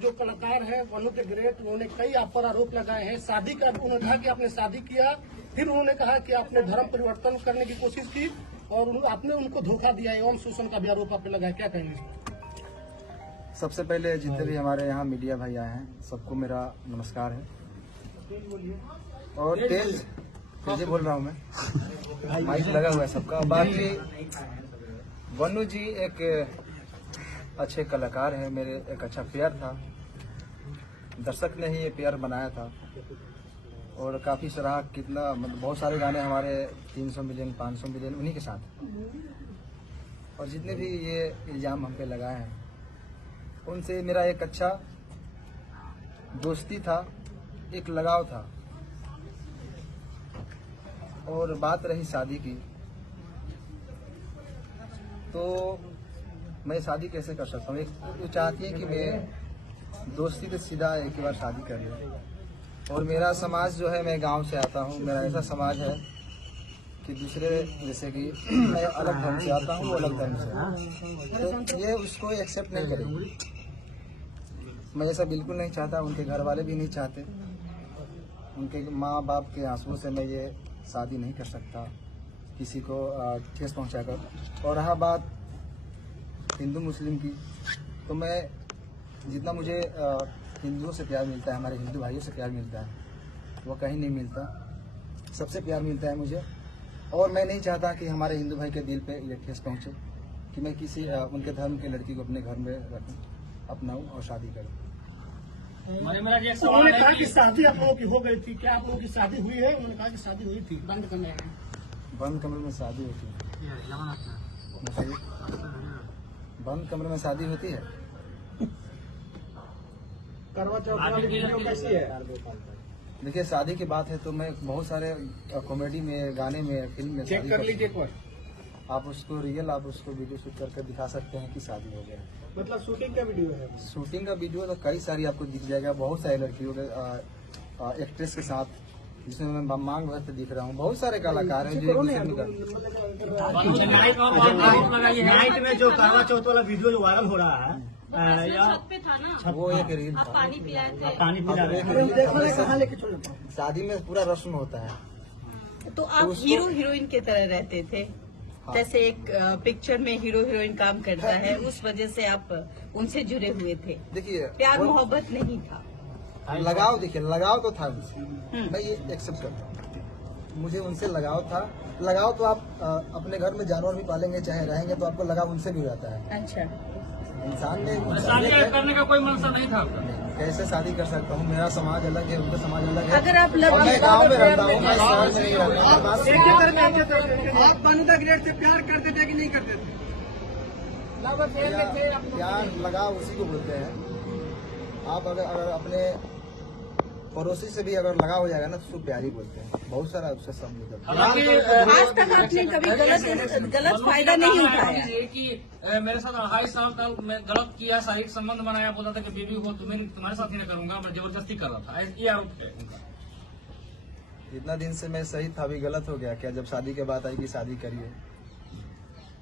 जो कलाकार है वनु द ग्रेट, उन्होंने कई आप पर आरोप लगाए हैं। शादी का उन्होंने कहा कि आपने शादी किया, फिर उन्होंने कहा कि आपने धर्म परिवर्तन करने की कोशिश की और आपने उनको धोखा दिया एवं शोषण का भी आरोप आप पे लगाया, क्या कहेंगे? सबसे पहले जितने भी हमारे यहाँ मीडिया भाई आए हैं सबको मेरा नमस्कार है। और तेज बोल रहा हूँ मैं, माइक लगा हुआ है सबका। बाकी वनु जी एक अच्छे कलाकार हैं, मेरे एक अच्छा प्यार था, दर्शक ने ही ये प्यार बनाया था और काफ़ी सराहा। कितना मतलब बहुत सारे गाने हमारे 300 मिलियन 500 मिलियन उन्हीं के साथ। और जितने भी ये इल्ज़ाम हम पे लगाए हैं उनसे मेरा एक अच्छा दोस्ती था, एक लगाव था। और बात रही शादी की, तो मैं शादी कैसे कर सकता हूँ? एक वो चाहती है कि मैं दोस्ती से सीधा एक बार शादी कर लूँ। और मेरा समाज जो है, मैं गांव से आता हूँ, मेरा ऐसा समाज है कि दूसरे जैसे कि मैं अलग धर्म से आता हूँ, वो अलग धर्म से, तो ये उसको एक्सेप्ट नहीं करेगी। मैं ऐसा बिल्कुल नहीं चाहता, उनके घर वाले भी नहीं चाहते। उनके माँ बाप के आंसुओं से मैं ये शादी नहीं कर सकता किसी को ठेस पहुँचाकर। और रहा बात हिंदू मुस्लिम की, तो मैं जितना मुझे हिंदुओं से प्यार मिलता है, हमारे हिंदू भाइयों से प्यार मिलता है, वो कहीं नहीं मिलता। सबसे प्यार मिलता है मुझे। और मैं नहीं चाहता कि हमारे हिंदू भाई के दिल पे ये ठेस पहुँचे कि मैं किसी उनके धर्म की लड़की को अपने घर में रखूँ, अपनाऊँ और शादी करूँ। उन्होंने कहा कि शादी आप लोगों की हो गई थी, क्या आप लोगों की शादी हुई है? उन्होंने कहा कि शादी हुई थी बंद कमरे में शादी होती है। बंद कमरे में शादी होती है। करवा चौथ वाली वीडियो कैसी है? देखिए, शादी की बात है तो मैं बहुत सारे कॉमेडी में, गाने में, फिल्म में चेक कर लीजिए पर आप उसको रियल आप उसको वीडियो शूट करके दिखा सकते हैं कि शादी हो गया। मतलब शूटिंग का वीडियो है? शूटिंग का वीडियो तो कई सारी आपको दिख जाएगा, बहुत सारी लड़कियों के एक्ट्रेस के साथ, जिसमें मैं मांग भर से दिख रहा हूँ। बहुत सारे कलाकार हैं जो नाइट में जो करवा चौथ वाला वीडियो जो वायरल हो रहा है, वो एक रील था। पानी पिलाए थे। पानी पिला रहे हैं। शादी में पूरा रस्म होता है। तो आप हीरो हीरोइन की तरह रहते थे। हाँ। जैसे एक पिक्चर में हीरो हीरोइन काम करता है, उस वजह से आप उनसे जुड़े हुए थे। देखिए, प्यार मोहब्बत नहीं था, लगाव। देखिए, लगाव तो था उनसे, मैं ये एक्सेप्ट करता हूँ। मुझे उनसे लगाव था। लगाव तो आप अपने घर में जानवर भी पालेंगे, चाहे रहेंगे, तो आपको लगाव उनसे भी रहता है। अच्छा, इंसान ने शादी करने का कोई मनसा नहीं था। कैसे शादी कर सकता हूँ? मेरा समाज अलग है, उनका समाज अलग है। अगर आप और मैं गाँव में रहता हूँ, मैं शहर में नहीं रहता। आप वनु द ग्रेट से प्यार करते थे कि नहीं करते थे? प्यार लगाव उसी को बोलते हैं। आप अगर अपने पड़ोसी से भी अगर लगा हो जाएगा ना, तो उसको प्यार ही बोलते हैं। बहुत सारा उससे सब निकलता है। आज तक आपने कभी गलत फायदा नहीं उठाया कि मेरे साथ 2.5 साल का मैं गलत किया, शारीरिक संबंध बनाया, बोला था कि बेबी हो तुम्हारे साथ ही नहीं करूंगा, मैं जबरदस्ती कर रहा था, ये आरोप है उनका। इतना दिन से मैं सही था, अभी गलत हो गया क्या? जब शादी के बात आई कि शादी करिए।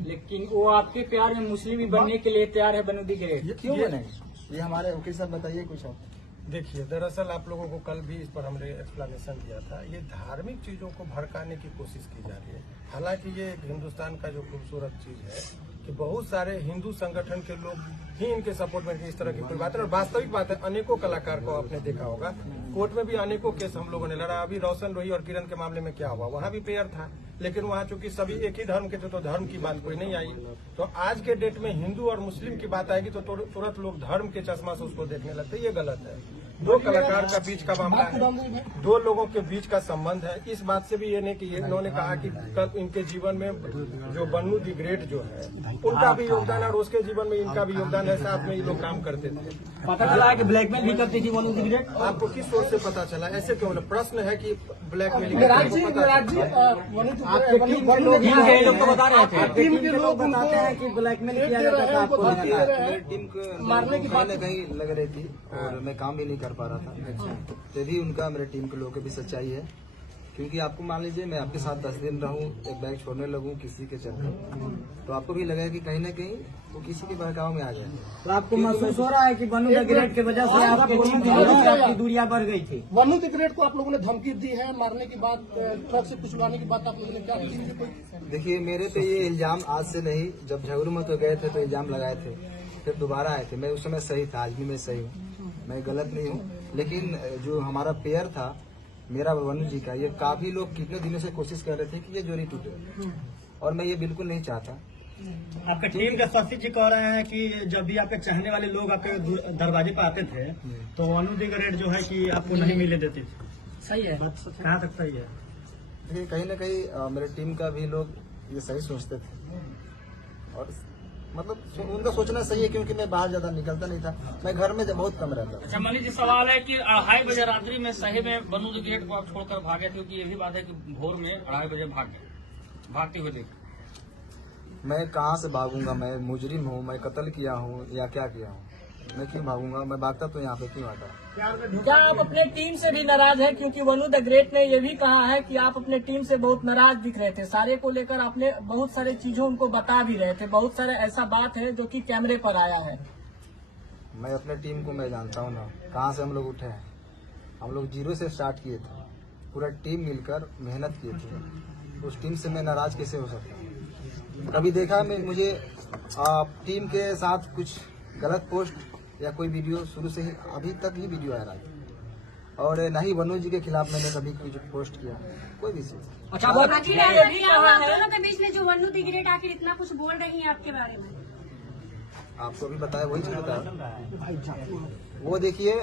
लेकिन वो आपके प्यार में मुस्लिम ही बनने के लिए तैयार है वनु द ग्रेट। क्यों बनेंगे? ये हमारे वकील साहब बताइए कुछ आप। देखिए, दरअसल आप लोगों को कल भी इस पर हमने एक्सप्लेनेशन दिया था। ये धार्मिक चीजों को भड़काने की कोशिश की जा रही है। हालांकि ये एक हिंदुस्तान का जो खूबसूरत चीज है कि बहुत सारे हिंदू संगठन के लोग ही इनके सपोर्ट में इस तरह की कोई बात है। और वास्तविक बात है, अनेकों कलाकार को आपने देखा होगा, कोर्ट में भी अनेकों केस हम लोगों ने लड़ा। अभी रोशन रोही और किरण के मामले में क्या हुआ, वहाँ भी पेयर था, लेकिन वहाँ चूंकि सभी एक ही धर्म के थे तो धर्म की बात कोई नहीं आई। तो आज के डेट में हिंदू और मुस्लिम की बात आएगी तो तुरंत लोग धर्म के चश्मा से उसको देखने लगते। ये गलत है। दो कलाकार का बीच का मामला है, दो लोगों के बीच का संबंध है। इस बात से भी ये नहीं कि इन्होंने कहा कि कल इनके जीवन में जो वनु द ग्रेट जो है उनका भी योगदान है और उसके जीवन में इनका भी योगदान है। साथ में ये लोग काम करते थे। पता चला है कि ब्लैकमेल भी करती थी वनु द ग्रेट। आपको किस सोच से पता चला? ऐसे क्यों? प्रश्न है कि ब्लैकमेलिंग लोग तो बता रहे थे, टीम के लोग बताते हैं कि ब्लैकमेल किया जाता था आपको। मेरी टीम को मारने की बात कहीं लग रही थी और मैं काम भी नहीं कर पा रहा था। तो भी उनका मेरे टीम के लोगों की भी सच्चाई है क्योंकि आपको मान लीजिए मैं आपके साथ 10 दिन रहूं, एक बैग छोड़ने लगूं किसी के चलते, तो आपको भी लगेगा कि कहीं ना कहीं वो किसी के बहकाव में आ जाए। तो आपको महसूस हो रहा है कि बनू द ग्रेट की वजह से आपकी टीम की आपकी दूरियां बढ़ गई थी? वनु द ग्रेट को आप लोगों ने धमकी दी है, मारने की बात, ट्रक से कुचलाने की बात आप लोगों ने क्या की है? कोई देखिए मेरे पे ये इल्जाम आज से नहीं, जब झगड़ू में तो गए थे तो इल्जाम लगाए थे, फिर दोबारा आए थे। मैं उस समय सही था, आज भी मैं सही हूँ, मैं गलत नहीं हूँ। लेकिन जो हमारा पेयर था मेरा वनु जी का, ये काफी लोग कितने दिनों से कोशिश कर रहे थे कि ये जोड़ी टूटे, और मैं ये बिल्कुल नहीं चाहता। आपके टीम के सचिव जी कह रहे हैं कि जब भी आपके चाहने वाले लोग आपके दरवाजे पर आते थे तो वनु द ग्रेट जो है कि आपको नहीं मिले देते थे। सही है, कहाँ तक सही है? देखिए कहीं ना कहीं मेरे टीम का भी लोग ये सही सोचते थे, और मतलब उनका सोचना सही है, क्योंकि मैं बाहर ज्यादा निकलता नहीं था, मैं घर में बहुत कम रहता था। अच्छा मनीष जी, सवाल है कि 2:30 बजे रात्रि में सही में बनू द ग्रेट को आप छोड़कर भागे थे, क्योंकि ये भी बात है कि भोर में 2:30 बजे भागते हुए देखे। मैं कहाँ से भागूंगा? मैं मुजरिम हूँ, मैं कत्ल किया हूँ या क्या किया हूँ? मैं क्यों भागूंगा? मैं भागता तो यहाँ पे क्यों आता? क्या आप अपने टीम से भी नाराज हैं? क्योंकि वनु द ग्रेट ने ये भी कहा है कि आप अपने टीम से बहुत नाराज दिख रहे थे, सारे को लेकर आपने बहुत सारे चीजों उनको बता भी रहे थे, बहुत सारे ऐसा बात है जो कि कैमरे पर आया है। मैं अपने टीम को मैं जानता हूँ ना, कहाँ से हम लोग उठे हैं। हम लोग 0 से स्टार्ट किए थे, पूरा टीम मिलकर मेहनत किए थे। उस टीम से मैं नाराज कैसे हो सकता हूँ? कभी देखा मैं मुझे टीम के साथ कुछ गलत पोस्ट या कोई वीडियो? शुरू से ही अभी तक ही वीडियो आ रहा है, और न ही वनु जी के खिलाफ मैंने कभी कुछ पोस्ट किया, कोई भी चीज। अच्छा, आखिर आप दोनों के बीच में जो वनु द ग्रेट आखिर इतना कुछ बोल रही है आपके बारे में? आपको भी बताया, वही चीज बताया। वो देखिए,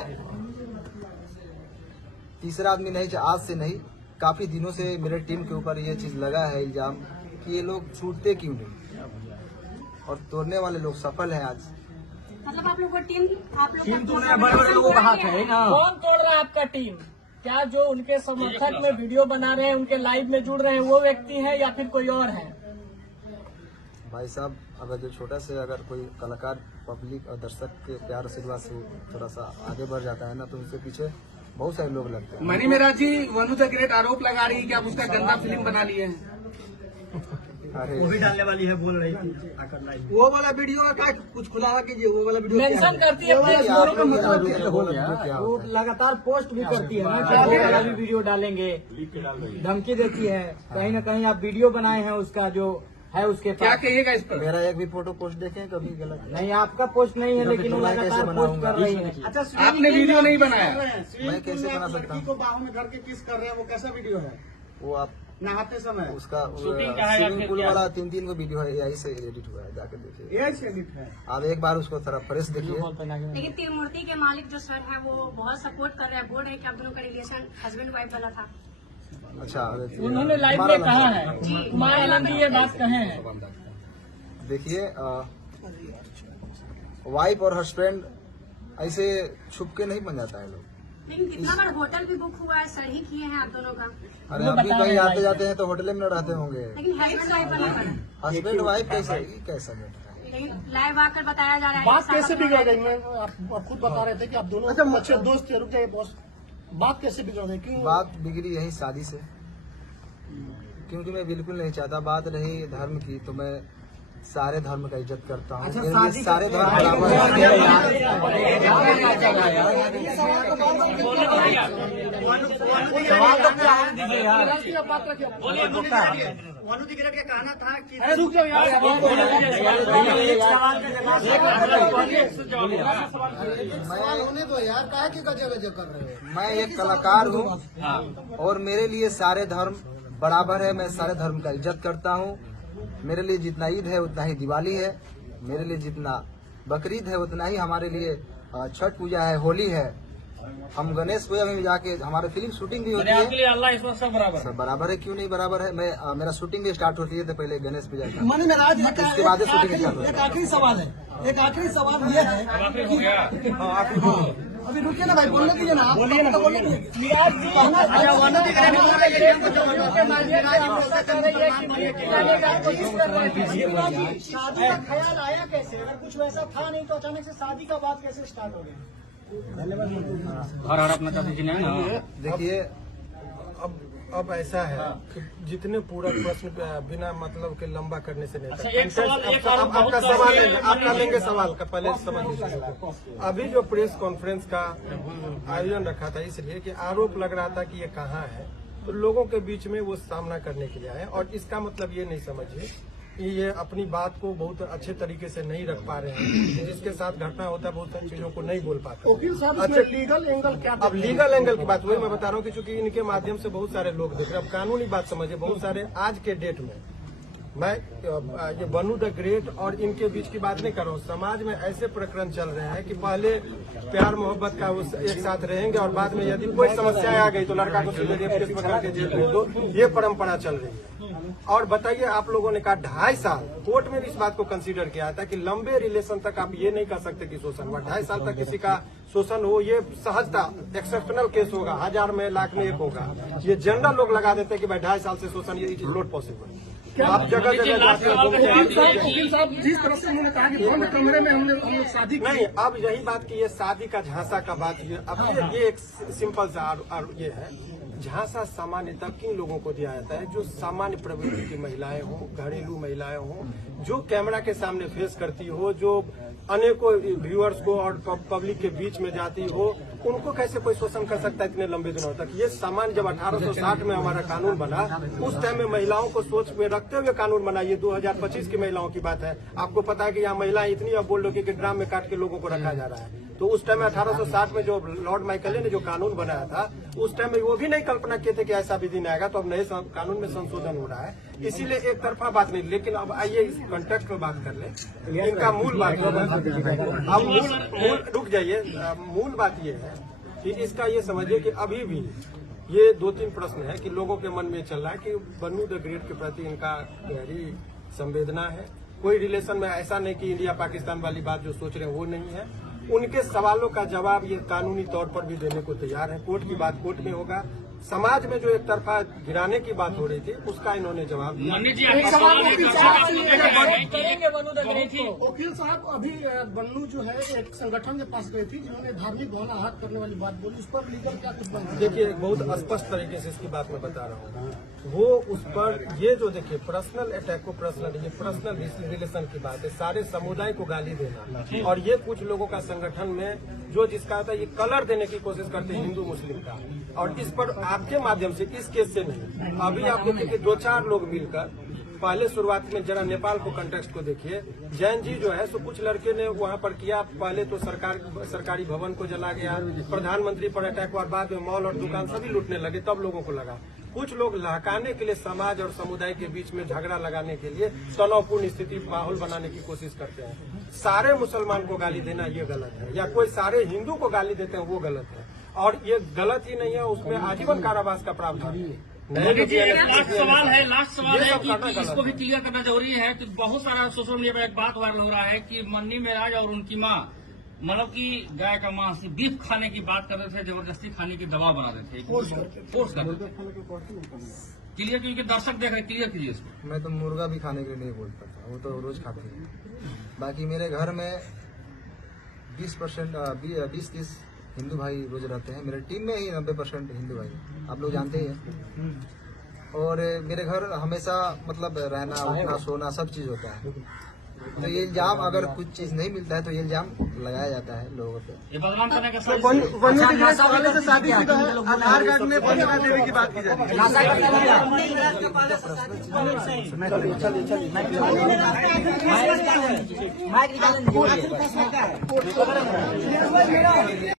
तीसरा आदमी नहीं, आज से नहीं, काफी दिनों से मेरे टीम के ऊपर ये चीज लगा है इल्जाम कि ये लोग छूटते क्यों नहीं, और तोड़ने वाले लोग सफल हैं आज। मतलब आप लोग को टीम बड़े लोगों का हाथ है ना? कौन तोड़ रहा है आपका टीम? क्या जो उनके समर्थक में वीडियो बना रहे हैं, उनके लाइव में जुड़ रहे हैं, वो व्यक्ति है या फिर कोई और है? भाई साहब, अगर जो छोटा से अगर कोई कलाकार पब्लिक और दर्शक के प्यार आशीर्वाद से थोड़ा सा आगे बढ़ जाता है ना, तो उसके पीछे बहुत सारे लोग लगते हैं। मनी मेरा जी, वनु द ग्रेट आरोप लगा रही है कि आप उसका गंदा फिल्म बना लिए हैं। अरे वो भी डालने वाली है, बोल रही थी आकर लाइव। वो वाला वीडियो का कुछ खुलासा कीजिए, वो वाला वीडियो मेंशन करती है अपने स्टोरी का मतलब हो गया। वो लगातार पोस्ट भी करती है ना कि वो वाला भी वीडियो डालेंगे, धमकी देती है। कहीं ना कहीं आप वीडियो बनाए हैं उसका जो है उसके पास। क्या कहिएगा इस पर? मेरा एक भी फोटो पोस्ट देखें कभी गलत नहीं, आपका पोस्ट नहीं है, लेकिन वो लगातार पोस्ट कर रही है। अच्छा, आपने वीडियो नहीं बनाया? मैं कैसे बना सकता हूँ? बाहों में धर के किस कर रहे हैं, वो कैसा वीडियो है? वो आप नहाते समय उसका शूटिंग का है या स्विमिंग फिर पूल क्या? वाला 3 को वीडियो है, यही से एडिट हुआ है, जाकर देखिए। ये से एडिट है। आप एक बार उसको थोड़ा फ्रेश देखिए। लेकिन त्रिमूर्ति के मालिक जो सर है वो बहुत सपोर्ट कर रहे हैं, बोल रहे हैं कि आप दोनों का रिलेशन हस्बैंड वाइफ वाला था। अच्छा, उन्होंने लाइव में कहा है, कुमार आनंद जी ये बात कहे हैं। देखिए, वाइफ और हस्बैंड ऐसे छुप के नहीं बन जाता है लोग। लेकिन कितना बार होटल भी बुक हुआ है, सर ही किए हैं आप दोनों का। अरे अभी कहीं आते जाते हैं तो होटल में न रहते होंगे। लेकिन हस्बैंड वाइफ वाला था। हस्बैंड वाइफ कैसे कैसा बैठता है? लेकिन लाइव आकर बताया जा रहा है बात कि कैसे साहब बिगड़ गई? मैं आप खुद बता रहे थे कि आप दोनों अच्छे दोस्त थे। रुक जाइए बॉस, बात कैसे बिगड़ गई? क्यों बात बिगड़ी यही शादी से, क्योंकि मैं बिल्कुल नहीं चाहता। बात रही धर्म की, तो मैं सारे धर्म का इज्जत करता हूँ। मेरे लिए सारे धर्म बराबर राष्ट्रीय बात रखिए। वनु द ग्रेट का कहना था कि अरे रुक जाओ यार। होने दो यार, काहे की गजब कर रहे हो? मैं एक कलाकार हूँ और मेरे लिए सारे धर्म बराबर है। मैं सारे धर्म का इज्जत करता हूँ। मेरे लिए जितना ईद है उतना ही दिवाली है, मेरे लिए जितना बकरीद है उतना ही हमारे लिए छठ पूजा है, होली है। हम गणेश पूजा में जाके हमारे फिल्म शूटिंग भी होती है। आपके लिए अल्लाह ईश्वर सब बराबर है। सब बराबर है, क्यों नहीं बराबर है? मैं मेरा शूटिंग भी स्टार्ट होती है तो पहले गणेश पूजा का, मनी महाराज, उसके बाद शूटिंग स्टार्ट होती एक है। आखिरी सवाल है, एक आखिरी सवाल ये है आखिर हो गया। अभी रुकिए ना भाई, बोलने दीजिए ना। बोलिए ना, बोलिए ना। विराट जी अच्छा, वनु द ग्रेट के माध्यम से हमेशा कह रही है कि बेटी लाने का कोशिश कर रहे थे। विराट जी, शादी का ख्याल आया कैसे? अगर कुछ वैसा था नहीं तो अचानक से शादी का बात कैसे स्टार्ट हो गया? हर अपना चाहती जी ना। देखिए, अब ऐसा है कि जितने पूरा प्रश्न बिना मतलब के लंबा करने से नहीं अच्छा, था। एक सवाल, एक और आपका बहुत सवाल सारे लेंगे, आपका लेंगे सवाल का पहले समझ लीजिए। अभी जो प्रेस कॉन्फ्रेंस का आयोजन रखा था इसलिए कि आरोप लग रहा था कि ये कहाँ है, तो लोगों के बीच में वो सामना करने के लिए आए। और इसका मतलब ये नहीं समझिए कि ये अपनी बात को बहुत अच्छे तरीके से नहीं रख पा रहे हैं। जिसके साथ घटना होता है बहुत सारी चीजों को नहीं बोल पाते। वकील साहब अच्छा, इसमें लीगल एंगल क्या अब लीगल एंगल की बात वही मैं बता रहा हूँ कि चूंकि इनके माध्यम से बहुत सारे लोग देख रहे हैं। अब कानूनी बात समझिए, बहुत सारे आज के डेट में मैं ये बनू द ग्रेट और इनके बीच की बात नहीं कर रहा हूँ। समाज में ऐसे प्रकरण चल रहे हैं कि पहले प्यार मोहब्बत का एक साथ रहेंगे और बाद में यदि कोई समस्या आ गई तो लड़का को सीधे रेप केस में करके जेल भेज दो। ये परंपरा चल रही है। और बताइए, आप लोगों ने कहा 2.5 साल, कोर्ट में भी इस बात को कंसीडर किया था कि लंबे रिलेशन तक आप ये नहीं कर सकते कि शोषण हुआ। 2.5 साल तक किसी का शोषण हो, ये सहजता एक्सेप्शनल केस होगा, 1000 में लाख में एक होगा। ये जनरल लोग लगा देते हैं कि भाई 2.5 साल से शोषण, ये इट इज नॉट पॉसिबल। आप जगह जगह जाते हैं। वकील साहब जिस तरह से उन्होंने कहा कि बंद कमरे में हम लोग शादी की, नहीं, अब यही बात की ये शादी का झांसा का बात ये अब ये एक सिंपल सा ये है। झांसा सामान्यतः किन लोगों को दिया जाता है? जो सामान्य प्रवृत्ति की महिलाएं हों, घरेलू महिलाएं हों, जो कैमरा के सामने फेस करती हो, जो अनेकों व्यूअर्स को और पब्लिक के बीच में जाती हो, उनको कैसे कोई शोषण कर सकता है इतने लंबे दिनों तक? ये सामान्य जब 1860 में हमारा कानून बना, उस टाइम में महिलाओं को सोच में रखते हुए कानून बना। ये 2025 की महिलाओं की बात है। आपको पता है कि यहाँ महिलाएं इतनी अब बोल लो कि ड्राम में काट के लोगों को रखा जा रहा है। तो उस टाइम में 1860 में जो लॉर्ड माइकल ने जो कानून बनाया था, उस टाइम में वो भी नहीं कल्पना किए थे कि ऐसा भी दिन आएगा। तो अब नए कानून में संशोधन हो रहा है, इसीलिए एक तरफा बात नहीं। लेकिन अब आइए इस कॉन्टेक्स्ट में बात कर ले। इनका मूल बात अब मूल रुक जाइए। मूल बात ये है कि इसका ये समझिए कि अभी भी ये 2-3 प्रश्न है कि लोगों के मन में चल रहा है कि बनू द ग्रेट के प्रति इनका गहरी संवेदना है। कोई रिलेशन में ऐसा नहीं कि इंडिया पाकिस्तान वाली बात जो सोच रहे हैं वो नहीं है। उनके सवालों का जवाब ये कानूनी तौर पर भी देने को तैयार है। कोर्ट की बात कोर्ट में होगा। समाज में जो एक तरफा गिराने की बात हो रही थी उसका इन्होंने जवाब दिया। करेंगे बनू द ग्रेट को। वकील साहब अभी बन्नू जो है एक संगठन के पास गई थी जिन्होंने धार्मिक भावना आहत करने वाली बात बोली, उस पर लीगल क्या कुछ बन? देखिए, बहुत स्पष्ट तरीके से इसकी बात मैं बता रहा हूँ। वो उस पर ये जो देखिए पर्सनल अटैक को पर्सनल रिलेशन की बात है। सारे समुदाय को गाली देना और ये कुछ लोगों का संगठन में जो जिसका होता है ये कलर देने की कोशिश करते हैं हिंदू मुस्लिम का। और इस पर आपके माध्यम से इस केस से नहीं, अभी आप देखिए कि 2-4 लोग मिलकर पहले शुरुआत में जरा नेपाल को कंटेक्स्ट को देखिए। जैन जी जो है सो कुछ लड़के ने वहां पर किया। पहले तो सरकारी भवन को जला गया, प्रधानमंत्री पर अटैक हुआ, बाद में मॉल और दुकान सभी लूटने लगे। तब लोगों को लगा कुछ लोग लहकाने के लिए समाज और समुदाय के बीच में झगड़ा लगाने के लिए तनावपूर्ण स्थिति माहौल बनाने की कोशिश करते हैं। सारे मुसलमान को गाली देना ये गलत है, या कोई सारे हिंदू को गाली देते हैं वो गलत है। और ये गलत ही नहीं है, उसमें आजीवन कारावास का प्रावधान है। लास्ट सवाल है कि इसको भी क्लियर करना जरूरी है कि बहुत सारा सोशल मीडिया पर एक बात वायरल हो रहा है कि मन्नी मेराज और उनकी माँ मतलब कि गाय का मांस बीफ खाने की बात कर रहे थे, जबरदस्ती खाने की दवा बना रहे थे, फोर्स कर रहे थे। क्लियर क्योंकि दर्शक देख रहे, क्लियर कीजिए इसको। मैं तो मुर्गा भी खाने के लिए नहीं बोलता था, वो तो रोज खाते हैं। बाकी मेरे घर में 20-30 हिंदू भाई रोज रहते हैं। मेरे टीम में ही 90% हिंदू भाई, आप लोग जानते ही हैं। और मेरे घर हमेशा मतलब रहना उठना सोना सब चीज होता है। तो ये इल्जाम अगर कुछ चीज नहीं मिलता है तो ये इल्जाम लगाया जाता है लोगों पे। ये बदनाम करने का शादी आधार कार्ड में बंधवा देने की बात की जाती है।